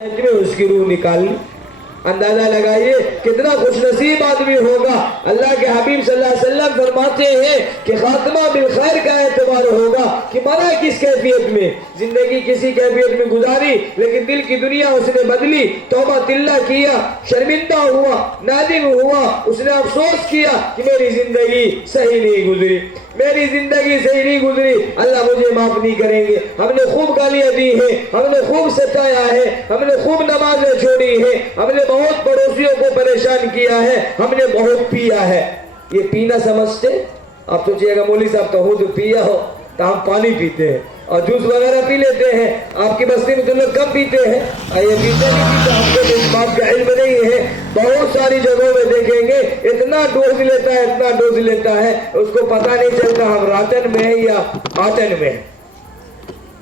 में उसकी रूह निकाल ली। अंदाजा लगाइए कितना खुश नसीब आदमी होगा। अल्लाह के हबीब सल्लल्लाहु अलैहि वसल्लम फरमाते हैं कि खात्मा बिल खैर का एतबार होगा कि मरा किस कैफियत में, जिंदगी किसी कैफियत में गुजारी लेकिन दिल की दुनिया उसने बदली, तौबा तिल्ला किया, शर्मिंदा हुआ, नादिम हुआ, उसने अफसोस किया कि मेरी जिंदगी सही नहीं गुजरी, मेरी जिंदगी सही नहीं गुजरी, अल्लाह मुझे माफ नहीं करेंगे, हमने खूब गालियां दी है, हमने खूब सताया है, हमने खूब नमाजें छोड़ी है, हमने बहुत पड़ोसियों को परेशान किया है, हमने बहुत पिया है। ये पीना समझते? आप सोचिएगा मौली साहब तो खुद पिया हो, तो हम पानी पीते हैं और जूस वगैरह पी लेते हैं। आपकी बस्ती में तो लोग कम पीते हैं, ये पीते नहीं पीते, हमको तो इस बात का इल्म नहीं है। बहुत सारी जगहों में देखेंगे इतना डोज लेता है, इतना डोज लेता है, उसको पता नहीं चलता हम रातन में है या आतन में है।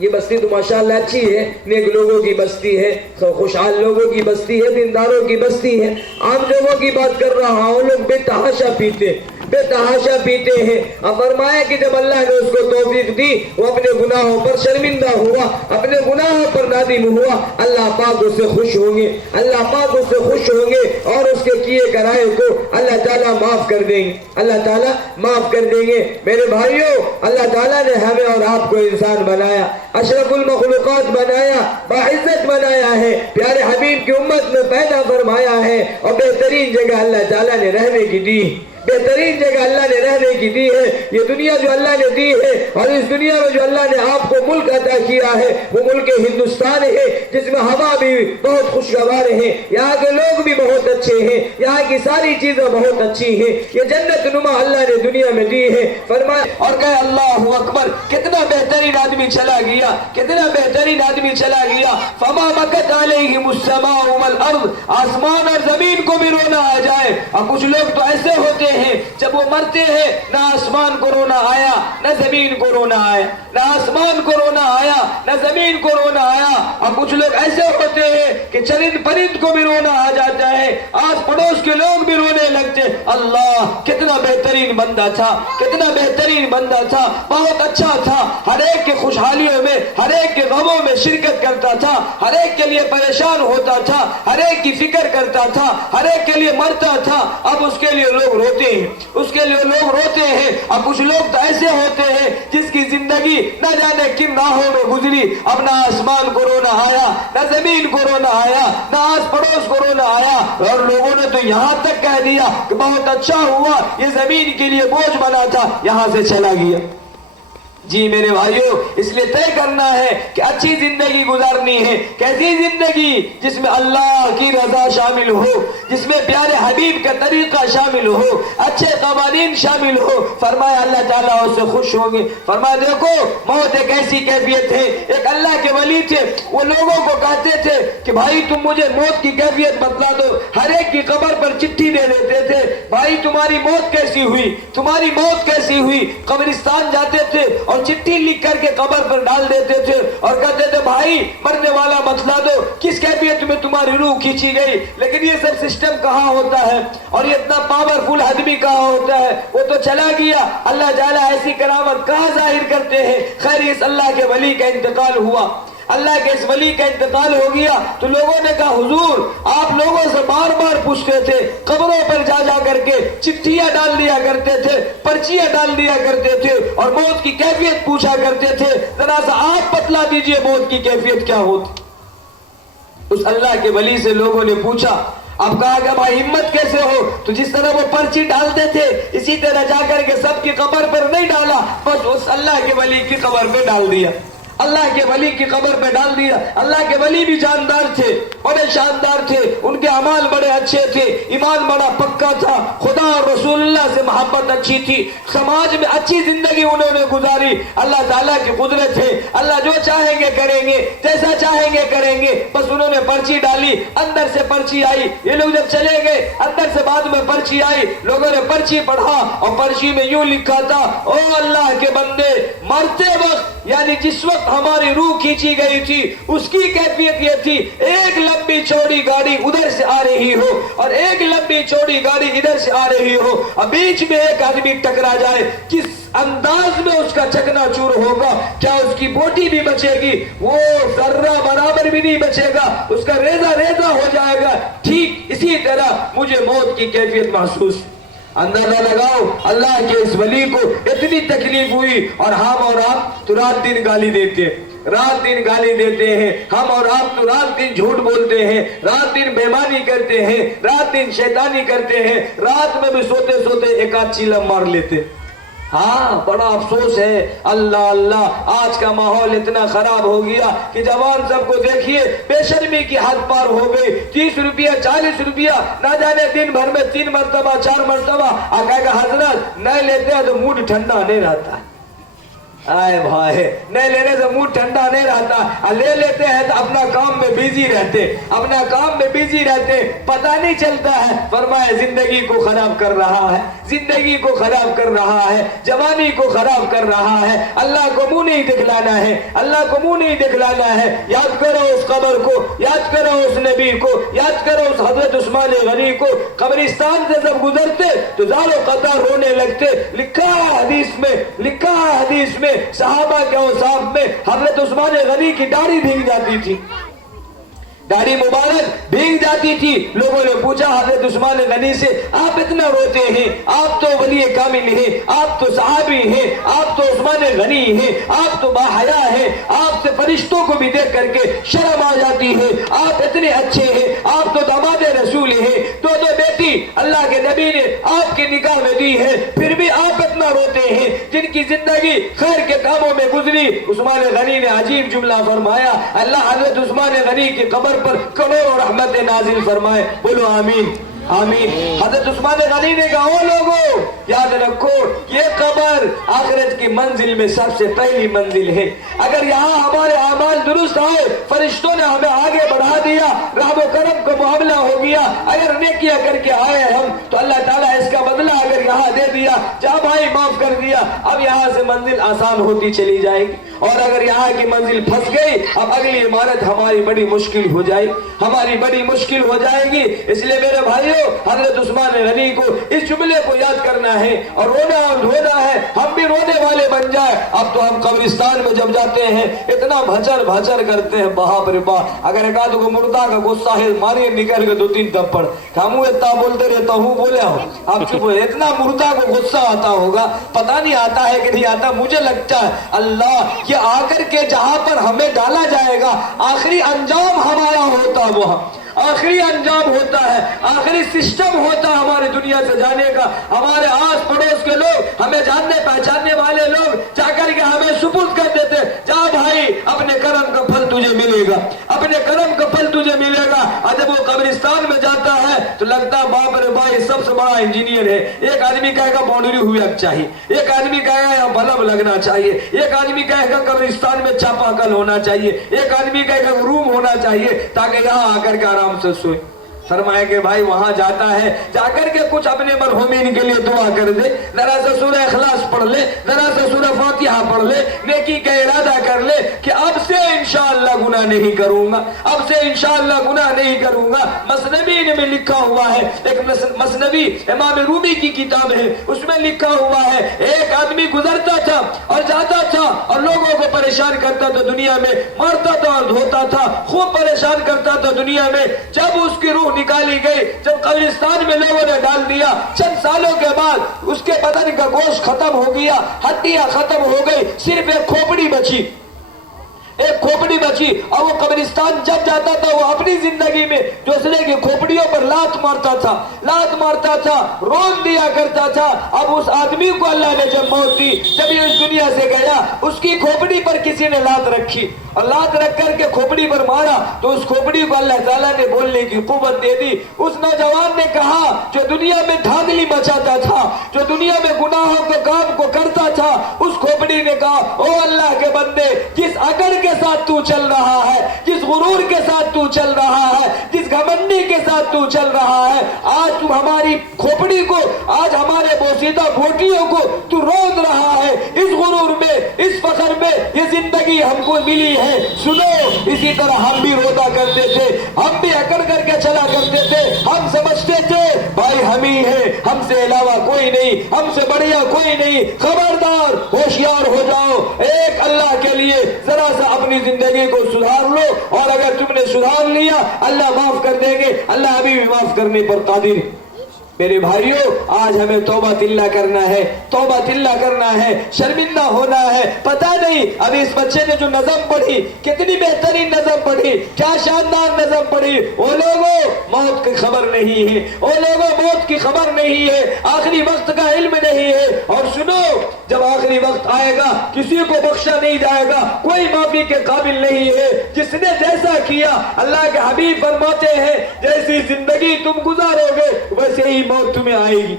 ये बस्ती तो माशाअल्लाह अच्छी है, नेक लोगों की बस्ती है, खुशहाल लोगों की बस्ती है, दीनदारों की बस्ती है। आम लोगों की बात कर रहा हूँ, लोग बेतहाशा पीते हैं। अब फरमाया कि जब अल्लाह ने उसको तौफीक दी, वो अपने गुनाहों पर शर्मिंदा हुआ, अपने गुनाहों पर नादिम हुआ, अल्लाह पाक उससे खुश होंगे, अल्लाह पाक उससे खुश होंगे और उसके किए कराए को अल्लाह ताला माफ कर देंगे, अल्लाह ताला माफ कर देंगे। मेरे भाइयों, अल्लाह ताला ने हमें और आपको इंसान बनाया, अशरफुल मखलूकात बनाया, बाइज्जत बनाया है, प्यारे हबीब की उम्मत में पैदा फरमाया है और बेहतरीन जगह अल्लाह ताला ने रहने की दी, बेहतरीन जगह अल्लाह ने रहने की दी है। ये दुनिया जो अल्लाह ने दी है और इस दुनिया में जो अल्लाह ने आपको मुल्क अता किया है वो मुल्क हिंदुस्तान है, जिसमें हवा भी बहुत खुशगवार है, यहाँ के लोग भी बहुत अच्छे हैं, यहाँ की सारी चीजें बहुत अच्छी हैं। ये जन्नत नुमा अल्लाह ने दुनिया में दी है। फरमाए और कहे अल्लाहु अकबर, कितना बेहतरीन आदमी चला गया, कितना बेहतरीन आदमी चला गया। फमा बकत अलैहिमुस समाउ वल अर्द, आसमान और जमीन को भी रोना आ जाए। और कुछ लोग तो ऐसे होते हैं जब वो मरते हैं ना आसमान को रोना आया ना जमीन को रोना आया, ना आसमान को रोना आया ना जमीन को रोना आया। और कुछ लोग ऐसे होते हैं कि चरिंद परिंद को भी रोना आ जाता है, आस पड़ोस के लोग भी रोने लगते। अल्लाह कितना बेहतरीन बंदा था, कितना बेहतरीन बंदा था, बहुत अच्छा था, हर एक के खुशहालियों में, हर एक के गमों में शिरकत करता था, हर एक के लिए परेशान होता था, हर एक की फिक्र करता था, हर एक के लिए मरता था। अब उसके लिए लोग रोते हैं, उसके लिए लोग रोते हैं। अब कुछ लोग तो ऐसे होते हैं जिसकी जिंदगी न जाने किन राहों में गुजरी, अब ना आसमान को रोना आया, ना जमीन को रोना आया, ना आस पड़ोस को रोना आया। और लोगों ने तो यहाँ तक कह दिया कि बहुत अच्छा हुआ, ये जमीन के लिए बोझ बना था, यहाँ से चला गया। जी मेरे भाइयों, इसलिए तय करना है कि अच्छी जिंदगी गुजारनी है। कैसी जिंदगी? जिसमें अल्लाह की रजा शामिल हो, जिसमें प्यारे हबीब का तरीका शामिल हो, अच्छे कवानीन शामिल हो। फरमाया अल्लाह ताला उससे खुश होंगे। फरमाया देखो मौत एक ऐसी कैफियत है, एक अल्लाह के वली थे, वो लोगों को कहते थे कि भाई तुम मुझे मौत की कैफियत बतला दो। हर एक की कब्र पर चिट्ठी दे देते थे, भाई तुम्हारी मौत कैसी हुई, तुम्हारी मौत कैसी हुई। कब्रिस्तान जाते थे और चिट्ठी लिख करके कब्र पर डाल देते थे और कहते थे भाई मरने वाला बतला दो किस कैफियत में तुम्हारी रूह खींची गई। लेकिन ये सब सिस्टम कहाँ होता है और ये इतना पावरफुल आदमी कहाँ होता है, वो तो चला गया। अल्लाह ताला ऐसी करामत कहाँ जाहिर करते हैं। खैर इस अल्लाह के वली का इंतकाल हुआ, अल्लाह के इस वली का इंतकाल हो गया तो लोगों ने कहा हुजूर आप लोगों से बार बार पूछते थे, कब्रों पर जा जा करके चिट्ठियां डाल दिया करते थे, पर्चियां डाल दिया करते थे और मौत की कैफियत पूछा करते थे, जरा सा आप बतला दीजिए मौत की कैफियत क्या होती। उस अल्लाह के वली से लोगों ने पूछा। अब कहा कि भाई हिम्मत कैसे हो, तो जिस तरह वो पर्ची डालते थे इसी तरह जाकर के सबकी कब्र पर नहीं डाला, बस उस अल्लाह के वली की कब्र पे डाल दिया, अल्लाह के वली की कब्र पे डाल दिया। अल्लाह के वली भी जानदार थे, बड़े शानदार थे, उनके अमाल बड़े अच्छे थे, ईमान बड़ा पक्का था, खुदा और रसूलुल्लाह से मोहब्बत अच्छी थी, समाज में अच्छी जिंदगी उन्होंने गुजारी। अल्लाह ताला की कुदरत है, अल्लाह जो चाहेंगे करेंगे, जैसा चाहेंगे करेंगे। बस उन्होंने पर्ची डाली, अंदर से पर्ची आई, ये लोग जब चले गए अंदर से बाद में पर्ची आई, लोगों ने पर्ची पढ़ा और पर्ची में यूं लिखा था, ओ अल्लाह के बंदे मरते वक्त यानी जिस वक्त हमारी रूह खींची गई थी उसकी कैफियत ये थी, एक लंबी चौड़ी गाड़ी उधर से आ रही हो और एक लंबी चौड़ी गाड़ी इधर से आ रही हो, अब बीच में एक आदमी टकरा जाए, किस अंदाज में उसका चकनाचूर होगा, क्या उसकी बोटी भी बचेगी, वो जर्रा बराबर भी नहीं बचेगा, उसका रेजा रेजा हो जाएगा। ठीक इसी तरह मुझे मौत की कैफियत महसूस। अंदाजा लगाओ अल्लाह के इस वली को इतनी तकलीफ हुई और हम और आप तो रात दिन गाली देते हैं, रात दिन गाली देते हैं, हम और आप तो रात दिन झूठ बोलते हैं, रात दिन बेईमानी करते हैं, रात दिन शैतानी करते हैं, रात में भी सोते सोते एक आध चीलम मार लेते। हाँ, बड़ा अफसोस है। अल्लाह अल्लाह, आज का माहौल इतना खराब हो गया कि जवान सबको देखिए बेशर्मी की हद पार हो गई। 30 रुपया 40 रुपया ना जाने दिन भर में 3 मरतबा 4 मरतबा आका हजरत नहीं लेते हैं तो मूड ठंडा नहीं रहता। आए भाई, नहीं लेने से मूड ठंडा नहीं रहता, ले लेते हैं तो अपना काम में बिजी रहते, अपना काम में बिजी रहते, पता नहीं चलता है। फरमाया जिंदगी को खराब कर रहा है, जिंदगी को खराब कर रहा है, जवानी को खराब कर रहा है। अल्लाह को मुंह नहीं दिखलाना है, अल्लाह को मुंह नहीं दिखलाना है। याद करो उस कब्र को, याद करो उस नबी को, याद करो उस हजरत उस्मान गनी को। कब्रिस्तान से जब गुजरते तो जालो कतार रोने लगते। लिखा है हदीस में, लिखा है हदीस में, सहाबा के औसाफ में हजरत उस्मान गनी की दाढ़ी भीग जाती थी, दाढ़ी मुबारक भीग जाती थी। लोगों ने पूछा हजरत उस्मान गनी से, आप इतना रोते हैं, आप तो वली कामिल हैं, आप तो सहाबी हैं, आप तो उस्मान गनी हैं, आप तो बाहया हैं, आपसे फरिश्तों को भी देख करके शर्म आ जाती है, आप इतने अच्छे हैं, आप तो दामाद रसूल हैं, दो बेटी अल्लाह के नबी ने आपके निकाह में दी है, फिर भी आप इतना रोते हैं। जिनकी जिंदगी खैर के कामों में गुजरी, उस्मान गनी ने अजीब जुमला फरमाया, अल्लाह हजरत उस्मान गनी की कब्र पर करोड़ों रहमतें नाजिल फरमाए। बोलो आमीन आमीन। हजरत उस्मान गनी ने कहा, ओ लोगों याद रखो ये कब्र आखिरत की मंजिल में सबसे पहली मंजिल है। अगर यहाँ हमारे अमाल दुरुस्त आए, फरिश्तों ने हमें आगे बढ़ा दिया, रहमो करम का मामला हो गया, अगर नेकिया करके आए हम तो अल्लाह ताला इसका बदला अगर यहाँ दे दिया, जा भाई माफ कर दिया, अब यहाँ से मंजिल आसान होती चली जाएगी। और अगर यहाँ की मंजिल फंस गई, अब अगली इमारत हमारी बड़ी मुश्किल हो जाएगी, हमारी बड़ी मुश्किल हो जाएगी। इसलिए मेरे भाइयों, हजरत उस्मान गनी को इस जुमले को याद करना है और रोना और धोना है, हम भी रोने वाले बन जाए। अब तो हम कब्रिस्तान में जब जाते हैं इतना भचर भचर करते हैं, बाप रे बाप। अगर एक आदमी को मुर्दा का गुस्सा है, मारिए निकल के 2-3 थप्पड़, हम इतना बोलते रहता हूँ, बोले हो आप चुप हो। इतना मुर्दा को गुस्सा आता होगा, पता नहीं आता है कि नहीं आता। मुझे लगता है अल्लाह ये आकर के जहां पर हमें डाला जाएगा, आखिरी अंजाम हमारा होता, वो आखिरी अंजाम होता है, आखिरी सिस्टम होता है हमारी दुनिया से जाने का। हमारे आस पड़ोस के लोग, हमें जानने पहचानने वाले लोग जाकर के हमें सुपुर्द कर देते, जा भाई अपने कर्म का फल तुझे मिलेगा, अपने कर्म का फल तुझे मिलेगा। और जब वो कब्रिस्तान में जाता है तो लगता है बाप रे भाई सबसे बड़ा इंजीनियर है। एक आदमी कहेगा बाउंड्री हुई चाहिए, एक आदमी कहेगा यहाँ बल्ब लगना चाहिए, एक आदमी कहेगा कब्रिस्तान में चापाकल होना चाहिए, एक आदमी कहेगा रूम होना चाहिए ताकि यहाँ आकर के आराम से सोए। फरमाया कि भाई वहां जाता है, जाकर के कुछ अपने मरहूमीन के लिए दुआ कर दे, जरा सा सूरह इखलास पढ़ ले, जरा सा सूरह फातिहा पढ़ ले, नेकी का इरादा कर ले कि अब से इंशाअल्लाह गुनाह नहीं करूंगा, अब से इंशाअल्लाह गुनाह नहीं करूंगा। मसनवी में लिखा हुआ है, एक मसनवी इमाम रूमी की किताब है, उसमें लिखा हुआ है, एक आदमी गुजरता था और जाता था और लोगों को परेशान करता था, दुनिया में मारता था और धोता था, खूब परेशान करता था दुनिया में। जब उसकी रूह निकाली गई, जब कब्रिस्तान में लोगों ने डाल दिया, चंद सालों के बाद उसके बदन का गोश्त खत्म हो गया, हड्डियां खत्म हो गई, सिर्फ एक खोपड़ी बची, एक खोपड़ी बची। और वो कब्रिस्तान जब जाता था वो अपनी जिंदगी में दूसरे की खोपड़ियों पर लात मारता था, लात मारता था, रोन दिया करता था। अब उस आदमी को अल्लाह ने जब मौत दी, जब ये इस दुनिया से गया, उसकी खोपड़ी पर किसी ने लात रखी और लात रख करके खोपड़ी पर मारा तो उस खोपड़ी को अल्लाह ताला ने बोलने की कुव्वत दे दी। उस नौजवान ने कहा जो दुनिया में धांधली मचाता था, जो दुनिया में गुनाहों के काम को करता था, उस खोपड़ी ने कहा, ओ अल्लाह के बंदे, जिस अकड़ के साथ तू चल रहा है, जिस गुरूर के साथ तू चल रहा है, जिस घमंड تمنی کے ساتھ تو چل رہا ہے. آج تو ہماری کھوپڑی کو, آج ہمارے بوسیدہ بوٹیوں کو تو روند رہا ہے. اس غرور میں, اس فخر میں یہ زندگی ہم کو ملی ہے. سنو, اسی طرح ہم بھی روتا کرتے تھے, ہم بھی اکڑ کر کے چلا کرتے تھے. ہم سمجھتے تھے بھائی ہم ہی ہیں, ہم سے علاوہ کوئی نہیں, ہم سے بڑھیا کوئی نہیں. خبردار, ہوشیار ہو جاؤ. ایک اللہ کے لیے ذرا سا اپنی زندگی کو سدھار لو, اور اگر تم نے سدھار لیا اللہ معاف کر دیں گے. اللہ ابھی بھی معاف کرنے پر قادر ہے. میرے بھائیوں, آج ہمیں توبہ تلہ کرنا ہے, توبہ تلہ کرنا ہے, شرمندہ ہونا ہے. پتہ نہیں ابھی اس بچے نے جو نظم پڑھی, کتنی بہترین نظم پڑھی, کیا شاندار نظم پڑھی. وہ لوگوں موت کی خبر نہیں ہے, وہ لوگوں موت کی خبر نہیں ہے, آخری وقت کا علم نہیں ہے. اور سنو, جب آخری وقت آئے گا کسی کو بخشا نہیں جائے گا, کوئی معافی کے قابل نہیں ہے. جس نے جیسا کیا, اللہ کے حبیب فرماتے ہیں جیسی زندگی تم گزارو گے ویسے ہی موت تمہیں آئے گی.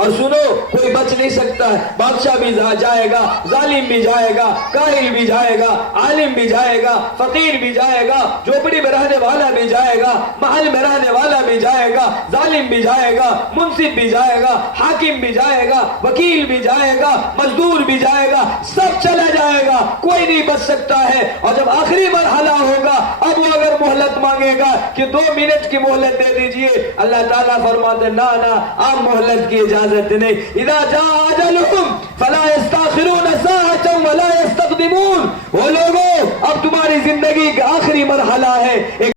اور سنو, کوئی بچ نہیں سکتا ہے. بادشاہ بھی جائے گا, ظالم بھی جائے گا, کاہل بھی جائے گا, عالم بھی جائے گا, فقیر بھی جائے گا, جھوپڑی میں رہنے والا بھی جائے گا, محل میں رہنے والا بھی جائے گا, ظالم بھی جائے گا, منصف بھی جائے گا, حاکم بھی جائے گا, وکیل بھی جائے گا, مزدور بھی جائے گا, سب چلا جائے گا, کوئی نہیں بچ سکتا ہے. اور جب آخری مرحلہ ہوگا, اب وہ اگر مہلت مانگے گا کہ 2 منٹ کی مہلت دے دیجئے, اللہ تعالیٰ فرماتے نا آپ مہلت کی اجازت نہیں. اذا جاء اجلهم فلا يستاخرون ساعة ولا يستقدمون. وہ لوگوں, اب تمہاری زندگی کا آخری مرحلہ ہے.